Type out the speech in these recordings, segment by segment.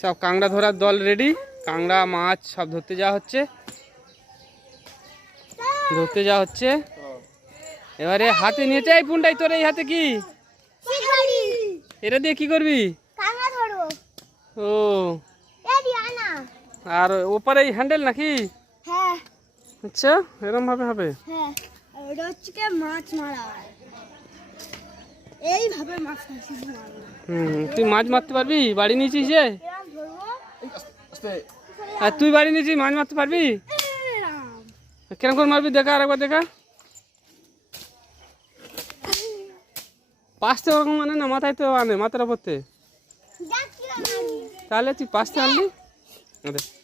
সব কাঁকড়া ধরার দল রেডি। কাঁকড়া মাছ সব ধরতে যাওয়া হচ্ছে এবারে হাতে নিয়েছে। এই পুনটাই তোর এই হাতে কি? এটা দিয়ে কি করবি? ও আর ওপারে এই হ্যান্ডেল নাকি? আচ্ছা, এরকম ভাবে হবে। তুই মাছ মারতে পারবি? বাড়ি নিয়েছিস যে? আর তুই বাড়ি নিয়েছিস, মাছ মারতে পারবি? কেরকম করে মারবি দেখা, আর একবার দেখা। পাঁচতে ওরকম মানে না, মাথায় তো আনে, মাথার ওপরতে। তাহলে তুই পাঁচতে আনলি?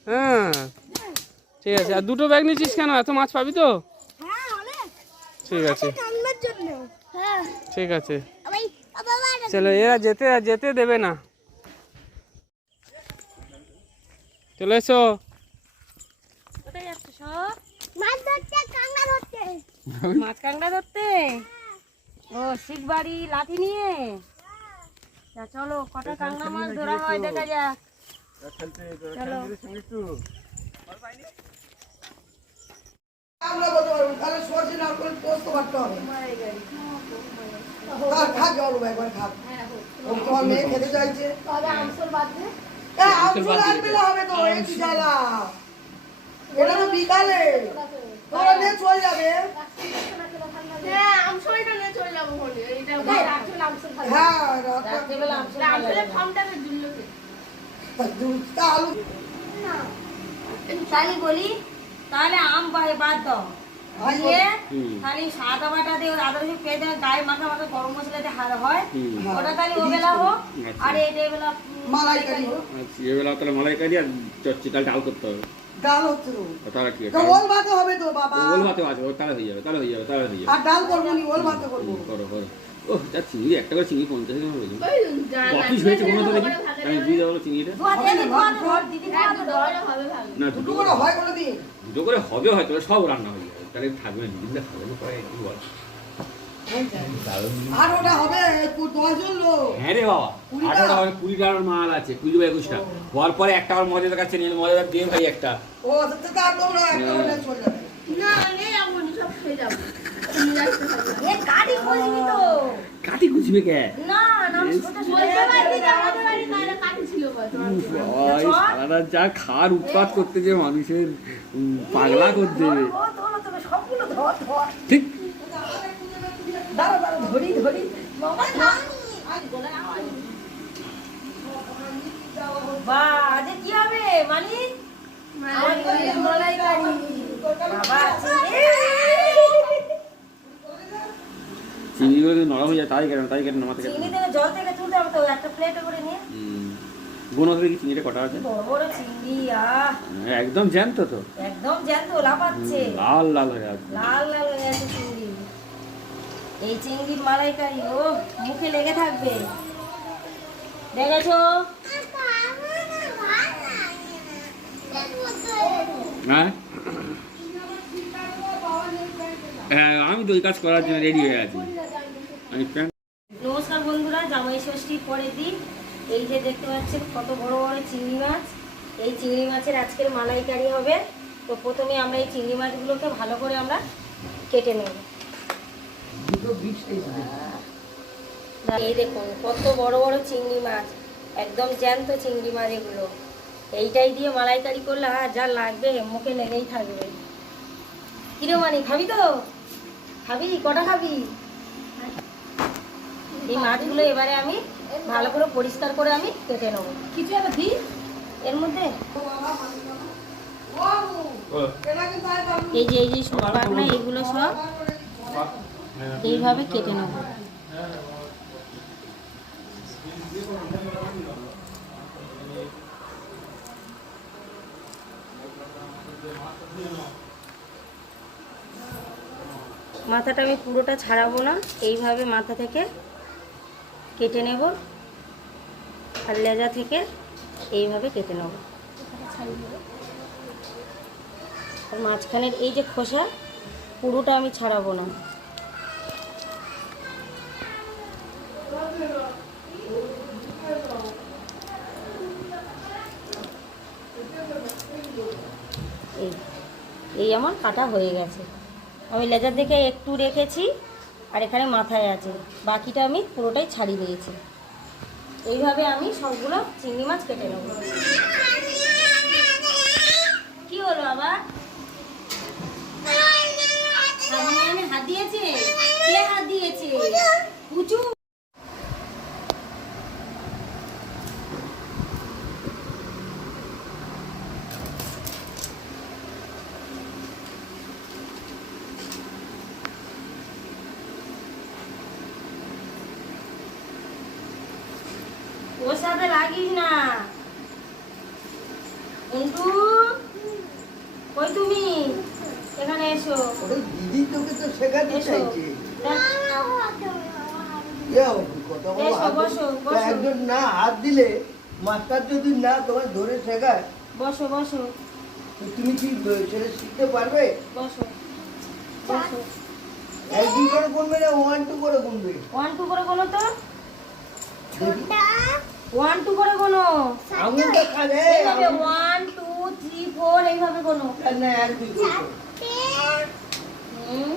হ্যাঁ ঠিক আছে। আর দুটো ব্যাগ নিয়েছিস কেন? এত মাছ পাবি তো? ঠিক আছে ঠিক আছে, চলো। এরা যেতে দেবে না। চলে এসো। মাছ কাঁকড়া ধরতে? ও শিখবাড়ি লাঠি নিয়ে? চলো কটা কাঁকড়া মাছ ধরা হয় দেখা যাক। চলো। খেতে চাইছে বিকালে চলে যাবে। বলি তাহলে আম বাদ দাও, খালি সাদা বাটা দিয়ে আদা রসুন পেয়ে দেবে, গায়ে মাখা মাখা গরম মশলা দিয়ে হয় ওটা, তাহলে ও বেলা হোক। আর এই বেলা মালাইকারি হোক। এবেলা তাহলে মালাইকারি আর চচ্চড়ি, তাহলে ডাল করতে হবে। ডাল হচ্ছে তো তাহলে কি ওল ভাতে হবে তো বাবা? ওল ভাতে আছে, তাহলে হয়ে যাবে। আর ডাল করবো নি, ওল ভাতে করবো। করো। ও যা চিংড়ি, একটা করে চিংড়ি 50 টাকা হয়ে যাবে। কত হয়েছে কোনো তো দেখি, আমি দিয়ে দেবো চিংড়িটা। না দুটো করে হয় কোনোদিন? দুটো করে হবে হয়তো, সব রান্না হয়ে যাবে। তাহলে থাকবে না, দুদিনটা খাবে না পরে কি বল। আর ওটা হবে 10 জন লোক। হ্যাঁ রে বাবা, 18টা হবে, 20টার মাল আছে, 20 বা 21টা হওয়ার পরে একটা আমার মজাদার কাছে নিয়ে মজাদার দিয়ে ভাই একটা। ও তার তোমরা একটা হলে চলে যাবে। না নেই, আমি সব খেয়ে যাব। এ কাটি কইবি তো? কাটি কুচবে কে? না না, ছোট বলতে পারবি না, আমাদের বাড়ি কাইরা কাটি ছিল বল। ওই সারাটা যা খার উৎপাত করতে যে মানুষের পাগলা করে দেবে। তোলো সবগুলো ধর। ঠিক দাঁড়া ধরি বাবা নানি আজ বলে আওয়াজ। বাহ, কি হবে মানি? মালাইকারি। বাবা চিংড়িগুলো নরম হয়ে যায়, তাই কেন মাথা কেটে চিংড়ি থেকে জল থেকে তুলতে হবে তো, একটা প্লেটে করে নিয়ে। গুণ করে কি চিংড়িটা কটা আছে? বড় চিংড়ি, একদম জ্যান্ত তো, একদম জ্যান্ত, লাফাচ্ছে, লাল হয়ে আছে, লাল হয়ে আছে চিংড়ি। এই চিংড়ির মালাইকারি ও মুখে লেগে থাকবে, দেখেছো? হ্যাঁ আমি তো ওই কাজ করার জন্য রেডি হয়ে আছি। নমস্কার বন্ধুরা, জামাই ষষ্ঠীর পরের দিন। এই যে দেখতে পাচ্ছেন কত বড় বড় চিংড়ি মাছ। এই চিংড়ি মাছের আজকের মালাইকারি হবে। তো প্রথমে আমরা এই চিংড়ি মাছগুলোকে ভালো করে আমরা কেটে নেব। এই দেখুন কত বড় বড় চিংড়ি মাছ, একদম জ্যান্ত চিংড়ি মাছ এগুলো। এইটাই দিয়ে মালাইকারি করলে যা লাগবে, মুখে লেগেই থাকবে। কিরে মানি, খাবি তো? খাবি? কটা খাবি? এই মাছগুলো এবারে আমি ভালো করে পরিষ্কার করে আমি কেটে নেবো। কিছু একটা দিই এর মধ্যে। এই যে সব পাকনা, এইগুলো সব এইভাবে কেটে নেবো। মাথাটা আমি পুরোটা ছাড়াবো না, এইভাবে মাথা থেকে কেটে নেব, আর লেজা থেকে এইভাবে কেটে নেব। আর মাঝখানের এই যে খোসা, পুরোটা আমি ছাড়াবো না। এই আমার কাটা হয়ে গেছে। আমি লেজার দেখে একটু রেখেছি আর এখানে মাথায় আছে, বাকিটা আমি পুরোটাই ছাড়িয়ে দিয়েছি। এইভাবে আমি সবগুলো চিংড়ি মাছ কেটে নেব। কি হলো আবার? সামনে হাত দিয়েছে? কে হাত দিয়েছে? উঁচু। ওর সাথে লাগিস না। অন্তু, কই তুমি? এখানে এসো। ওটা দিদি তোকে তো শেখাতে এসো। চাইছে। দেখ, ইয়া, কথা বলো, এসো, হাত বসো, তো বসো। একজন না হাত দিলে মাস্টার যদি না তোমায় ধরে শেখায় বসো বসো তো তুমি কি সেটা শিখতে পারবে? বসো বসো। একদিন করে গুনবে না 1 2 করে গুনবে? 1 2 করে গোনো তো। 1 2 করে গোনো। আঙুলটা খালে এইভাবে 1 2 3 4 এইভাবে গোনো। না 1 2 করে। হুম,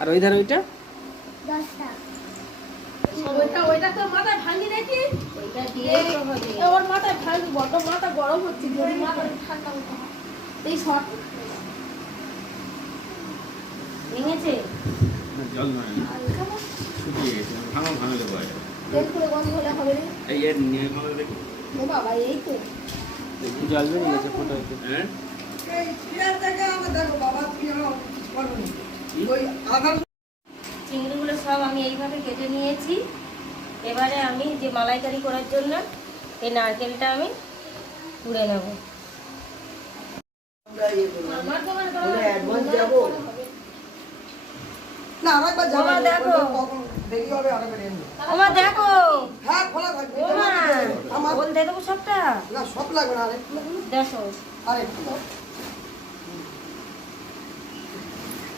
আর ওই ধারে ওইটা ওইটা দিয়েই তো হবে। ভেঙেছে? জল নয়, শুকিয়ে গেছে, ভাঙা ভাঙা দেবো। এই এর নিয়ে ভাঙা দেখি। একটু জ্বালবে না গেছে ফটো হইতে। হ্যাঁ, এই চেয়ার থেকে আমাকে দেখো বাবা, তুমি আমার কিছু করো না। ওই আধার চিংড়িগুলো সব আমি এইভাবে কেটে নিয়েছি। এবারে আমি যে মালাইকারি করার জন্য এই নারকেলটা আমি পুড়ে নেব। আমরা ইয়ে করবো। ওরা অ্যাডভান্স যাবো। না আরেকবার যাবো। ওমা, দেখো। কখন দেরি হবে আরেকবার এমনি। ওমা দেখো, হ্যাঁ খোলা থাকবে। ওমা আমার বল দিয়ে দেবো সবটা। না সব লাগবে না, আরেকটু লাগবে। দেখো, আরেকটু দাও।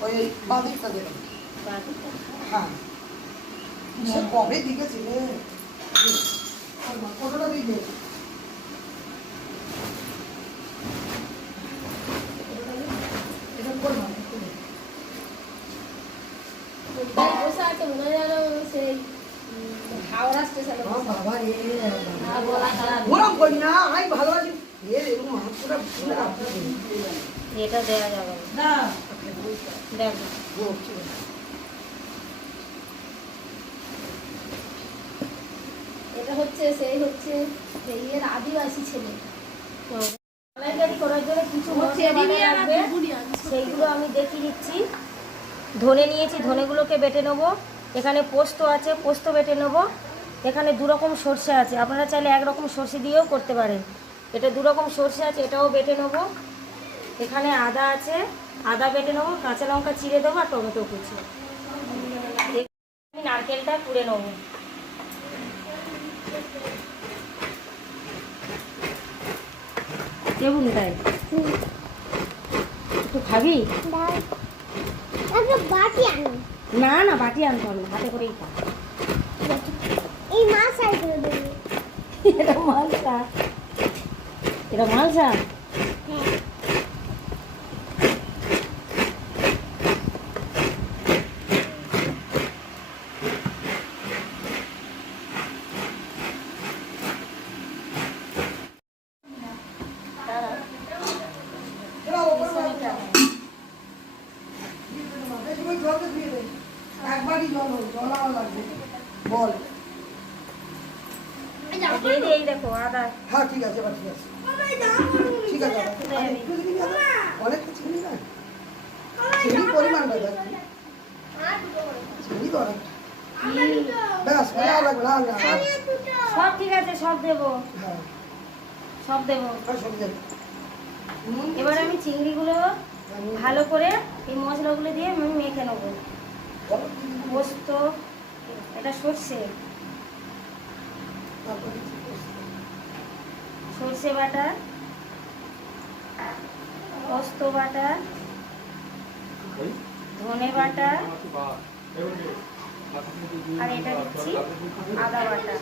ওই বাদিকটা দেবেন। হ্যাঁ সে কবে দিকেছি রে? কতটা দিকে? এটা করবো না, করবো। বাবা রে, ওরম করি না, আমি ভালোবাসি। এ রে, মাংসটা পুরো রাখতে হবে। এটা দেওয়া যাবে না। না, দেখো, ও, ঠিক আছে। এটা হচ্ছে সেই হচ্ছে এই এর আদিবাসী ছেলে তো মালাইকারি করার জন্য কিছু মশলা বাটা লাগবে, সেইগুলো আমি দেখিয়ে দিচ্ছি। ধনে নিয়েছি, ধনেগুলোকে বেটে নেবো। এখানে পোস্ত আছে, পোস্ত বেটে নেবো। এখানে 2 রকম সর্ষে আছে, আপনারা চাইলে 1 রকম সর্ষে দিয়েও করতে পারেন। এটা 2 রকম সর্ষে আছে, এটাও বেটে নেবো। এখানে আদা আছে, আদা বেটে নেবো। কাঁচা লঙ্কা চিড়ে দেবো আর টমেটো কুচি। আমি নারকেলটা কুড়ে নেবো। কেমন তাই? একটু খাবি? বাটি আনো না না, বাটি আনতে হবে না, হাতে করেই খা। এই মাছ আর করে দেবো এটা মালসা, এটা মালসা। হ্যাঁ এরা ওপরে রাখো। বেশি করে জলটা দিয়ে দে। একবারই জল হোক, জল আমার লাগবে। বল। দিয়ে দিয়ে এই দেখো আদা। হ্যাঁ ঠিক আছে, এবার ঠিক আছে। ঠিক আছে, আর একটু দিবি না? অনেক কিছু নিবি না? চিনি পরিমাণটা দেখ। চিনি তো অনেক। ব্যাস, আর লাগবে না, আর লাগবে না। সব ঠিক আছে, সব দেবো, হ্যাঁ, সব দেবো। আর সব দে। এবার আমি চিংড়িগুলো ভালো করে এই মশলাগুলো দিয়ে আমি মেখে নেবো। বলো। পোস্ত, এটা সর্ষে, তারপরে কি করছিস? সর্ষে বাটা, পোস্ত বাটা, ধনে বাটা, আর এটা দিচ্ছি আদা বাটা।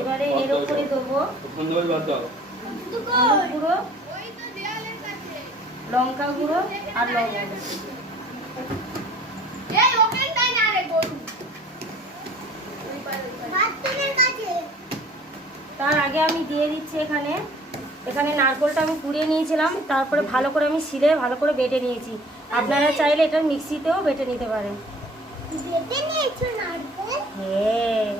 এবারে এর উপরে দেবো হলুদ গুঁড়ো, লঙ্কা গুঁড়ো আর লবণ। তার আগে আমি দিয়ে দিচ্ছি এখানে নারকেলটা আমি কুড়িয়ে নিয়েছিলাম, তারপরে ভালো করে আমি শিলে ভালো করে বেটে নিয়েছি। আপনারা চাইলে এটা মিক্সিতেও বেটে নিতে পারেন। হ্যাঁ,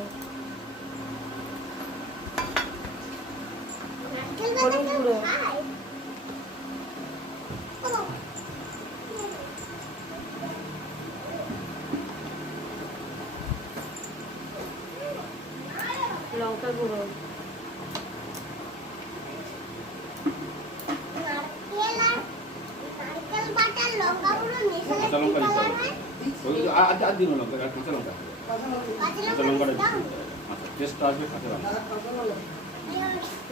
হলুদ গুঁড়ো, লঙ্কা গুঁড়ো, কাঁচা লঙ্কা দিতে হবে। আর দিন লঙ্কা, আর কাঁচা লঙ্কা। কাঁচা লঙ্কাটা দিতে হবে। আচ্ছা, টেস্টটা আসবে কাঁচা লঙ্কা।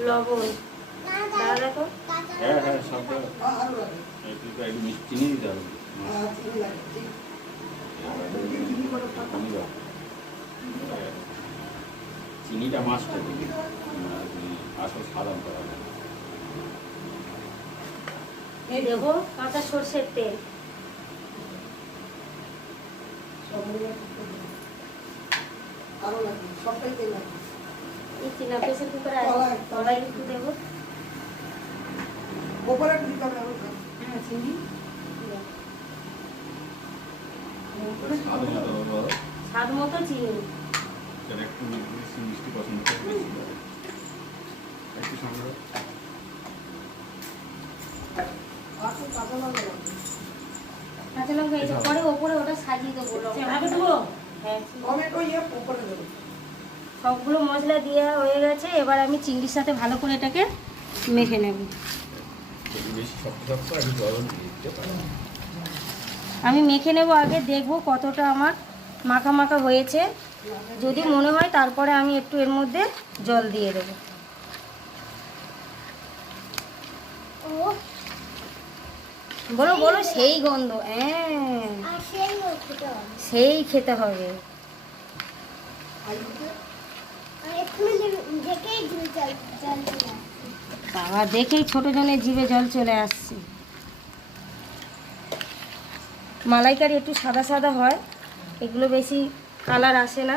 লবণ। দাদা দেখো, হ্যাঁ হ্যাঁ, সব একটু চিনি দিতে হবে। চিনিটা মাছটা দিবি, আসল সাদা করা হবে। দেবো কাঁচা সরষের তেল। এই চিনা প্রেসার কুকারে তলায় একটু দেবো। স্বাদ মতো চিনি। একটু মিষ্টি পছন্দ করে একটু সংগ্রহ। কাঁচা লঙ্কা এটা পরে ওপরে ওটা সাজিয়ে দেবো। হ্যাঁ, সবগুলো মশলা দেওয়া হয়ে গেছে। এবার আমি চিংড়ির সাথে ভালো করে এটাকে মেখে নেব। আমি মেখে নেব, আগে দেখব কতটা আমার মাখা মাখা হয়েছে। যদি মনে হয় তারপরে আমি একটু এর মধ্যে জল দিয়ে দেবো। বলো বলো, সেই গন্ধ, হ্যাঁ সেই খেতে হবে। বাবা, দেখেই ছোট জনের জিভে জল চলে আসছে। মালাইকারি একটু সাদা সাদা হয়, এগুলো বেশি কালার আসে না।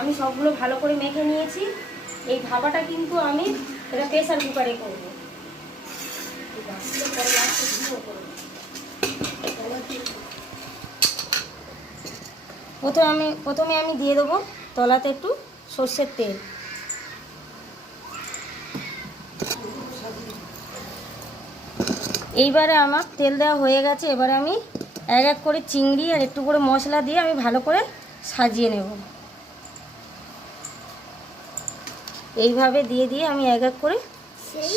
আমি সবগুলো ভালো করে মেখে নিয়েছি। এই ভাপাটা কিন্তু আমি এটা প্রেসার কুকারে করব। প্রথমে আমি দিয়ে দেবো তলাতে একটু সর্ষের তেল। এইবারে আমার তেল দেওয়া হয়ে গেছে। এবারে আমি এক এক করে চিংড়ি আর একটু করে মশলা দিয়ে আমি ভালো করে সাজিয়ে নেব। এইভাবে দিয়ে দিয়ে আমি এক এক করে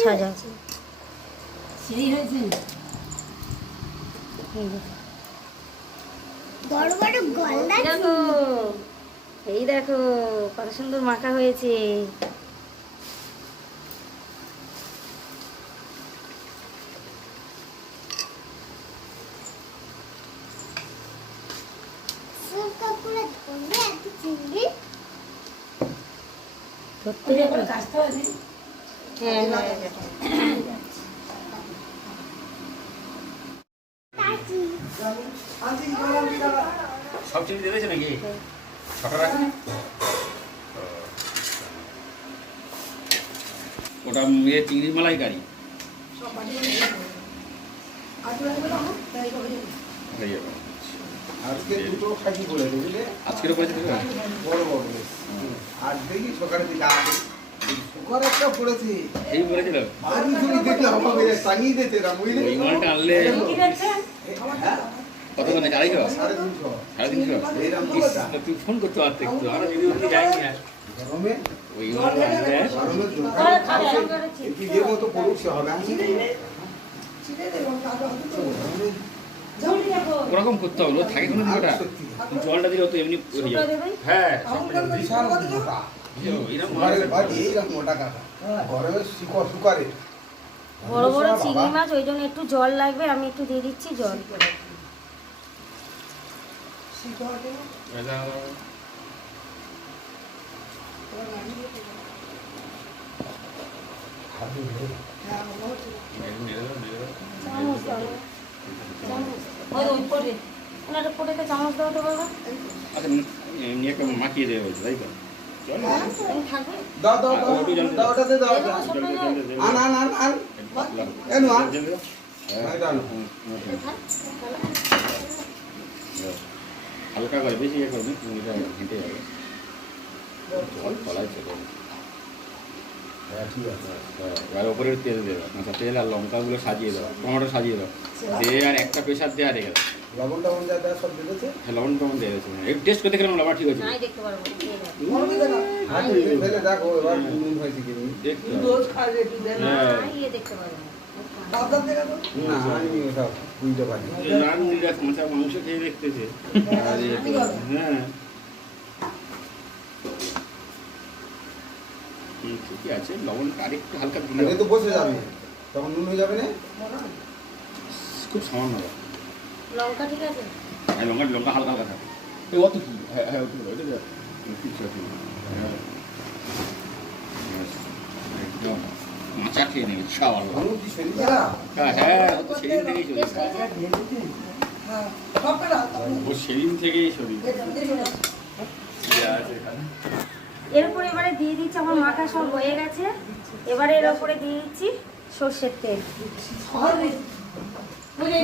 সাজাচ্ছি। সেই হয়েছে বড় বড় গলদা। দেখো, এই দেখো কত সুন্দর মাখা হয়েছে। ধরতে যাবে? হ্যাঁ হ্যাঁ, সব চিনি দেবেছে নাকি? ছটা রাখি। ওটা চিংড়ির মালাইকারি হয়ে যাবে। আজকে দুটো খাসি করে বুঝলে, আজকের পয়সা দেবে? বড় বড় বেশ। আর দেখি সকালে দিকে আগে সুগার একটা পড়েছে। এই বলেছিল আমি শুনি দেখলে হবে টাঙিয়ে দিতে না বুঝলে। ওই মালটা আনলে কত করে? 250? 350? তুই ফোন করতে পারত একটু, আমরা যদি ওদিকে যাইনি না। গরমে ওই মালটা আনলে গরমের দোকান একটু ইয়ে মতো পড়ুক সে হবে। ওরকম করতে হবে, ও থাকে কোনো দিন ওটা জলটা দিলে ও তো এমনি হয়ে শুকা যাবে। দেবেন? হ্যাঁ বিশাল মোটা। এরকম সুগারের ভাত এইরকম মোটা কাটা। গরমে সুগারের। বড় বড় চিংড়ি মাছ, ওই জন্য একটু জল লাগবে, আমি একটু দিয়ে দিচ্ছি জল। ওই পটে, ওনার পটেতে চামচ দাও তো বাবা। আচ্ছা এমনি একটা মাখিয়ে দেওয়া হয়েছে তাই তো? চল তুমি থাকবে? দাও দাও দাও দাও ওটাতে দাও ওটা। আন আন আন আন এনো আন হালকা করে বেশি ইয়ে করবে এটা হেঁটে যাবে জল ফলাই চলে এবার ওপরের তেল দেবে কাঁচা তেল আর লঙ্কাগুলো সাজিয়ে দেওয়া, টমেটো সাজিয়ে দেওয়া দিয়ে আর একটা প্রেশার দেওয়া রেখে দেওয়া। লবণ টবণ যা দেওয়া সব দিতেছে। হ্যাঁ লবণ টবণ দিয়ে দিয়েছে, একটু টেস্ট করে দেখলাম লবণ ঠিক আছে। নাই দেখতে পারবো না, দিয়ে দাও। হাতে ফেলে দেখো এবার নুন হয়েছে কি নুন। দেখতে হবে। রোজ খাবে একটু দেন। হ্যাঁ ইয়ে দেখতে পারবো না। না আমি ওটা বুঝতে পারি। রান্নিরা কাঁচা মাংস খেয়ে দেখতেছে আর হ্যাঁ ঠিকই আছে, লবণটা আরেকটু হালকা দিলে আগে তো বসে যাবে তখন নুন হয়ে যাবে না। খুব সামান্য হবে। লঙ্কা ঠিক আছে? হ্যাঁ লঙ্কা লঙ্কা হালকা হালকা থাকে এই অত কি হ্যাঁ হ্যাঁ ওটা ওটা কিছু আছে একদম মাচা খেয়ে নেবে সব নুন কি শরীর খারাপ? হ্যাঁ ও তো সেদিন থেকেই শরীর ও সেদিন থেকেই শরীর এর উপরে এবারে দিয়ে দিচ্ছি, আমার মাখা সব হয়ে গেছে, এবারে এর উপরে দিয়ে দিচ্ছি সর্ষের তেল।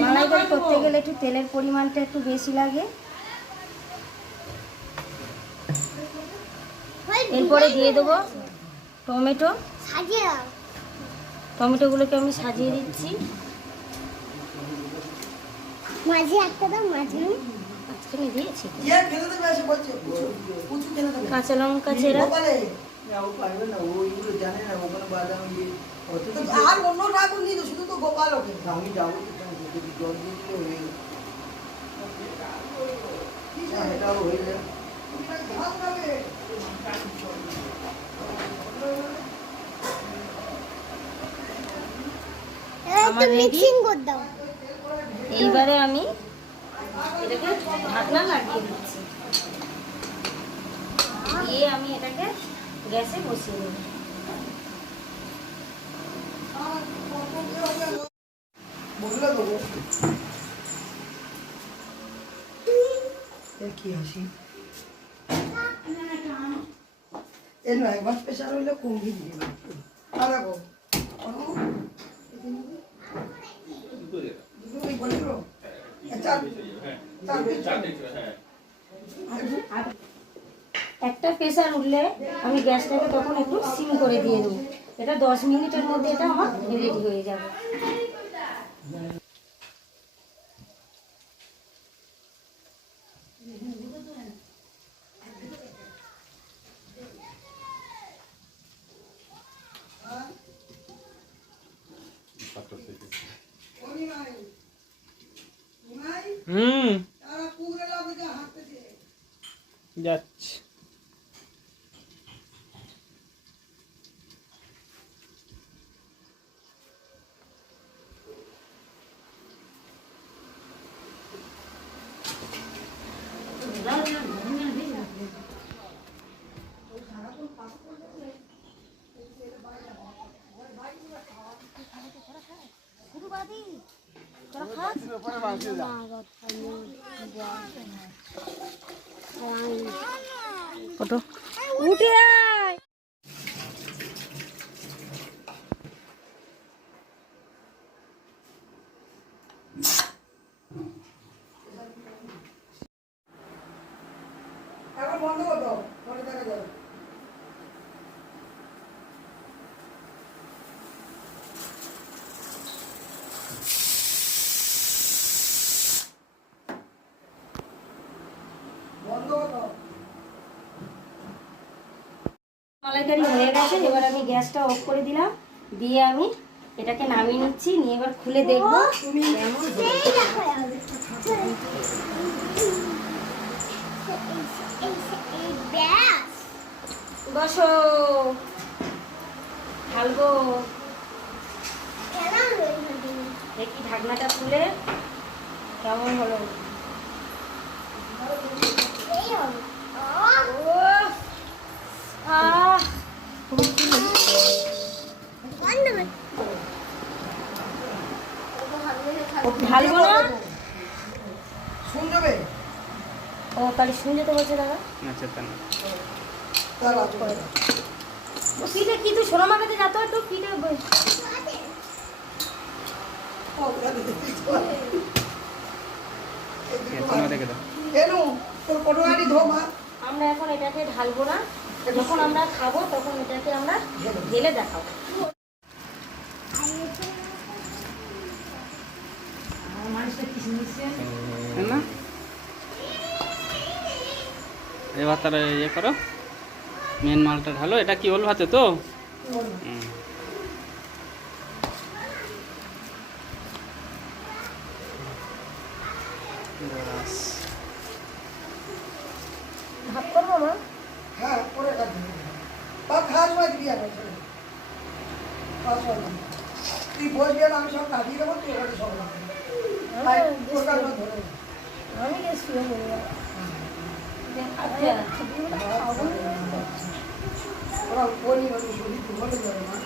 মালাইকারি করতে গেলে একটু তেলের পরিমাণটা একটু বেশি লাগে। এরপরে দিয়ে দেবো টমেটো, টমেটোগুলোকে আমি সাজিয়ে দিচ্ছি। মাঝে একটা দাও, মাঝে আজকে আমি দিয়েছি ইয়ে খেতে দেবে এসে বলছে উঁচু খেতে দেবে। কাঁচা লঙ্কা চেরা। না ও পারবে না, ও এগুলো জানে না, ওখানে বাদাম দিয়ে আর অন্য ঠাকুর নিয়ে শুধু তো গোপাল ওকে আমি যাবো জল দিয়ে দিলে হয়ে গেল। এটাও হয়ে যায়। আমার ready। মিক্সিং করে দাও। এইবারে আমি এটাকে ঢাকনা লাগিয়ে দিচ্ছি, দিয়ে আমি এটাকে গ্যাসে বসিয়ে দেবো। বললে দেবো কি হাসি এ নয় একবার স্পেশাল হইলে কমবি দিবে আদা গো একটা প্রেসার উঠলে আমি গ্যাসটাকে তখন একটু সিম করে দিয়ে দেবো। এটা 10 মিনিটের মধ্যে এটা আমার রেডি হয়ে যাবে। যাচ্ছি। কত উঠে আয়। এখন বন্ধ করে দাও পরে দেখা যাবে। বন্ধ করে দাও। মালাইকারি হয়ে গেছে, এবার আমি গ্যাসটা অফ করে দিলাম, দিয়ে আমি এটাকে নামিয়ে নিচ্ছি, নিয়ে এবার খুলে দেখবো কেমন বসো ঢালবো। দেখি ঢাকনাটা খুলে কেমন হলো। ঢালবো না? শুন যাবে ও তাহলে শুনলে তো বলছে দাদা আচ্ছা তা না পিঠে কি তুই সোনা মাখাতে যাতো একটু পিঠে দেখে দাও। কেনু তোর পটুয়াটি ধো মা। আমরা এখন এটাকে ঢালবো না, যখন আমরা খাবো তখন এটাকে আমরা ঢেলে দেখাবো। না এবার তারা ইয়ে করো, মেন মালটা ঢালো। এটা কি ওল ভাতে তো? হুম। ব্যাস। ভাত করবো মা? হ্যাঁ পরে কাটবি বা খাওয়ার সময় দিবি আর খাওয়ার সময় দিবি। তুই বসবি আর আমি সব কাটিয়ে দেবো, তুই ওখানে সব রাখবি। তোর কাজ ধরে নেবো। আমি গেছি ওরা বলি বলি শরীর দুর্বল হয়ে যাবে না।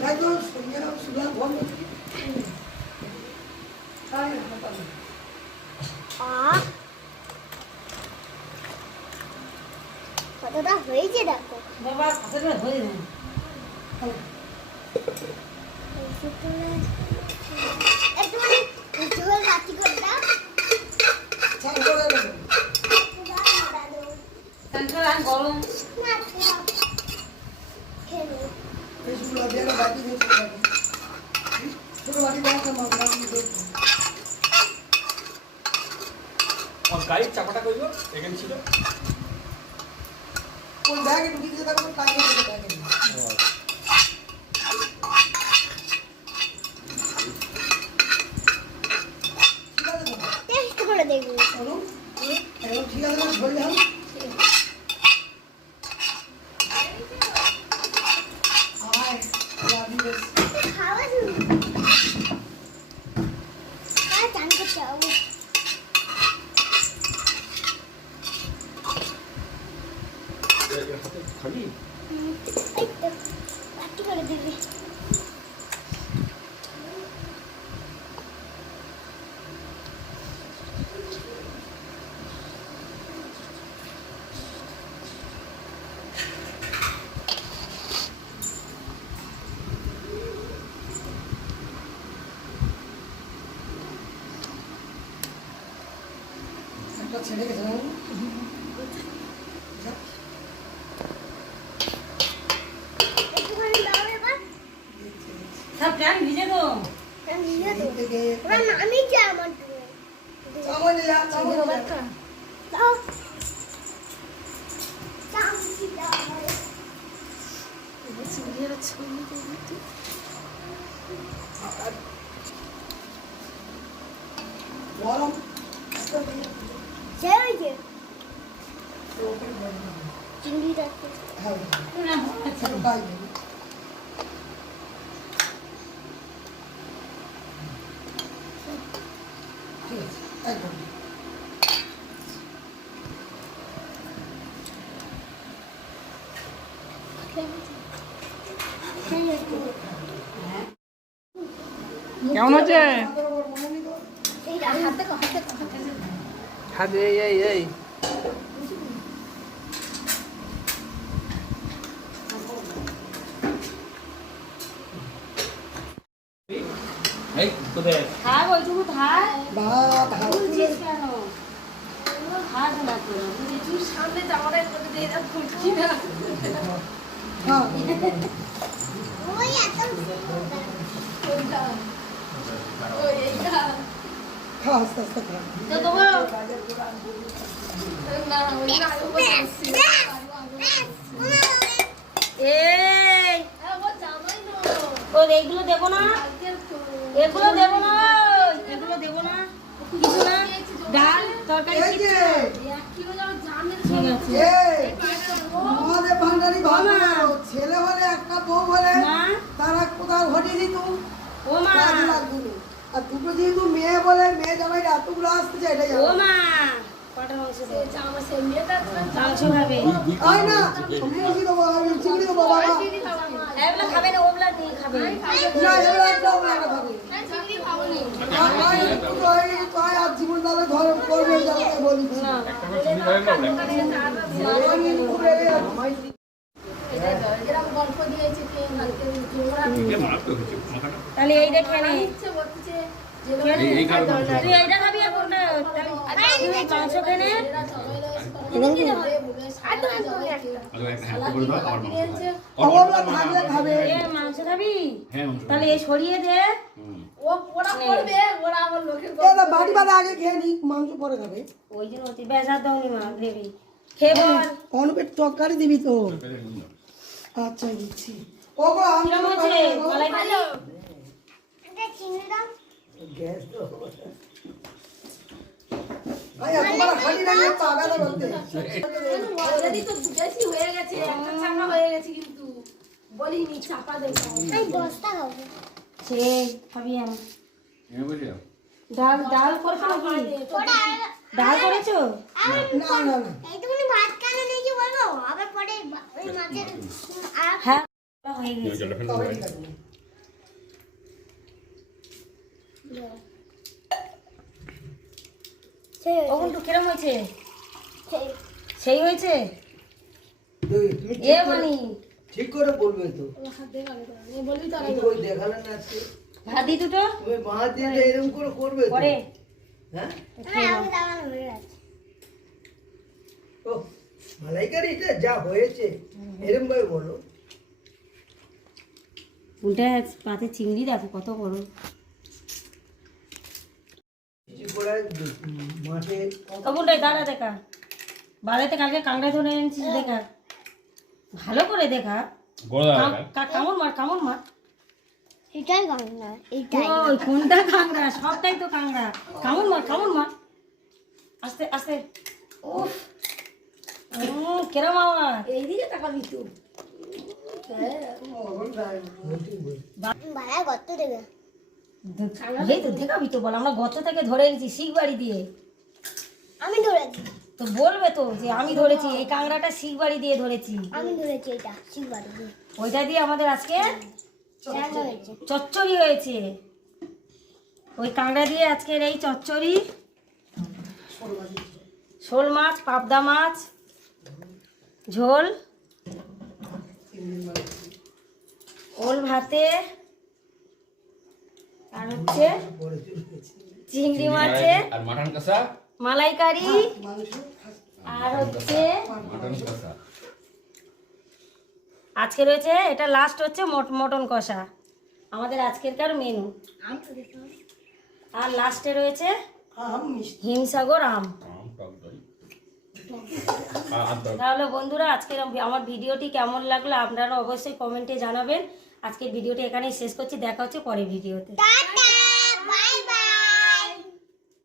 তাই তো সঙ্গেরা সুধা বল তাই কতটা হয়েছে দেখো। বাবা খাসাটা ধরে দেন। একটুখানি ঝোল রাখি করে দাও। ছাড় করে দেবো। কাঁকড়া গরম না, দাও। খেয়ে নেবো। এই সুধা দিয়ে বাকি দিয়ে ছোট বাকি দেওয়া মাছ দিয়ে দেখবো। গাড়ির চাপাটা কইব এখানে ছিল। ওই ব্যাগে ঢুকিয়ে দিতে থাকবো টাইমে দিতে ব্যাগে। ঠিক আছে তো? টেস্ট করে দেখবো। অনু, এখন ঠিক আছে না ধরে যাও। আয়, রাজি বেশ। খাওয়া শুরু। আর চান করতে হবে। খালি এই তো, রাখি করে দিবি। একটা ছেড়ে গেছে না? যা। একটুখানি দাও এবার। সব প্যান ভিজে তো। আমি নিয়ে এদিক দেবো। থেকে এবার নামিয়ে আমার ডুবে। চামচ নিয়ে যা, চামচ নিয়ে যা। দাও। চামচি দাও। গরম। সে হয়েছে। চিংড়ি রাখতে। হ্যাঁ, একটু গায়ে দেবে। ঠিক আছে, একদম। কেমন আছে? আমাদের ওপর মনে নেই তো? এইটা হাতে হাতে হাত এই এই কোথায় থাক ওইটুকু থাক। ভাত, হাত তুলে তুলছিস কেন? হাত না করে লিচুর সামনে যাওয়ার করে দিয়ে দাও ফুটকি না হ্যাঁ ওইটা ওই এইটা খা আস্তে আস্তে খা তো দেবো না ওই না ও বলছি এই ও জামাই না ও এইগুলো দেবো না আজকে তো এগুলো দেবো না এগুলো দেবো না কিছু না ডাল তরকারি এই যে এক কিলো যাও জানেন ঠিক আছে এই মহাদেব ভান্ডারী ভালো ছেলে হলে একটা বউ হলে মা তারা কোথাও ঘটিয়ে দিত ও মা কাজে লাগতো না। আর দুটো যেহেতু মেয়ে বলে মেয়ে জামাই এতগুলো আসতে চাই এটাই ও মা কটা মাংস দেবো জামা সে মেয়েটা মাংস খাবে তাই না মুরগি দেবো আমি চিংড়ি দেবো বাবা না এগুলো খাবে না ওগুলা দিয়ে খাবে এগুলো একদম না খাবে চিংড়ি খাবনি আর জীবন তাহলে ধর করবে জামাই বলি না এরকম গল্প দিয়েছে কে হালকে জোড়া এ মারাত্মক হচ্ছে মাথাটা তাহলে এইটা খেয়ে নে ইচ্ছে করতেছে যে এই কারণে তুই এইটা খাবি আর কোনটা তুই মাংস খেয়ে নে আগে একটা হ্যান্ড করে দাও আর অবলা থাকলে খাবে এ মাংস খাবি হ্যাঁ তাহলে এই সরিয়ে দে ও ওরা করবে ওরা আমার লোকের এটা বাড়ি বাড়ি আগে খেয়ে নি মাংস পরে খাবে ওই জন্য তুই বেজার দাওনি মা গ্রেভি খেয়ে বল অনুপের তরকারি দিবি তো আচ্ছা দিচ্ছি ও গো আমি কিরম হচ্ছে মালাই ভালো গ্যাস তো ভাই তোমার খালি লাগে পাগল বলতে অলরেডি তো বেশি হয়ে গেছে একটা চাপা হয়ে গেছে কিন্তু বলিনি চাপা দেবো সে খাবি আমি এ বুঝলি ডাল ডাল করছো নাকি ডাল করেছো না না না হ্যাঁ হয়ে গেছে জলটা ফেলে তবে দাও ঠিক আছে ওগুন তো কিরম হয়েছে সেই হয়েছে তুমি এ মানি ঠিক করে বলবে তো হাত দেখালে বলবি তো তুমি তো ওই দেখালে না আজকে ভাত দি দুটো তুমি বাঁ দিলে এরকম করে করবে তো পরে হ্যাঁ খেয়ে নাও। ও মালাইকারি এটা যা হয়েছে এরকম ভাবে বলো উল্টা পাতে চিংড়ি দেখো কত বড় কিছু করে মাঠে কবুলটাই দাঁড়া দেখা বাড়িতে কালকে কাঁকড়া ধরে এনেছিস দেখা ভালো করে দেখা গোড়া কামড় মার কামড় মার ওই কোনটা কাঁকড়া সবটাই তো কাঁকড়া কামড় মার আস্তে আস্তে উফ কেরম আওয়াজ এইদিকে তাকাবি তো এই তো দেখাবি তো বল আমরা গর্ত থেকে ধরে এনেছি শিখ বাড়ি দিয়ে আমি ধরেছি তো বলবে তো যে আমি ধরেছি এই কাঁকড়াটা শিখ বাড়ি দিয়ে ধরেছি আমি ধরেছি এটা শিববাড়ি দিয়ে ওইটা দিয়ে আমাদের আজকে রান্না হয়েছে চচ্চড়ি হয়েছে ওই কাঁকড়া দিয়ে আজকের এই চচ্চড়ি শোল মাছ পাবদা মাছ ঝোল ওল ভাতে আর হচ্ছে চিংড়ি মাছে আর মাটন কষা মালাইকারি আর হচ্ছে মাটন কষা আজকে রয়েছে এটা লাস্ট হচ্ছে মটন কষা আমাদের আজকেরকার মেনু আর লাস্টে রয়েছে আম মিষ্টি হিমসাগর আম টক দই আর দই তাহলে বন্ধুরা আজকের আমার ভিডিওটি কেমন লাগলো আপনারা অবশ্যই কমেন্টে জানাবেন আজকের ভিডিওটি এখানেই শেষ করছি দেখা হচ্ছে পরের ভিডিওতে টাটা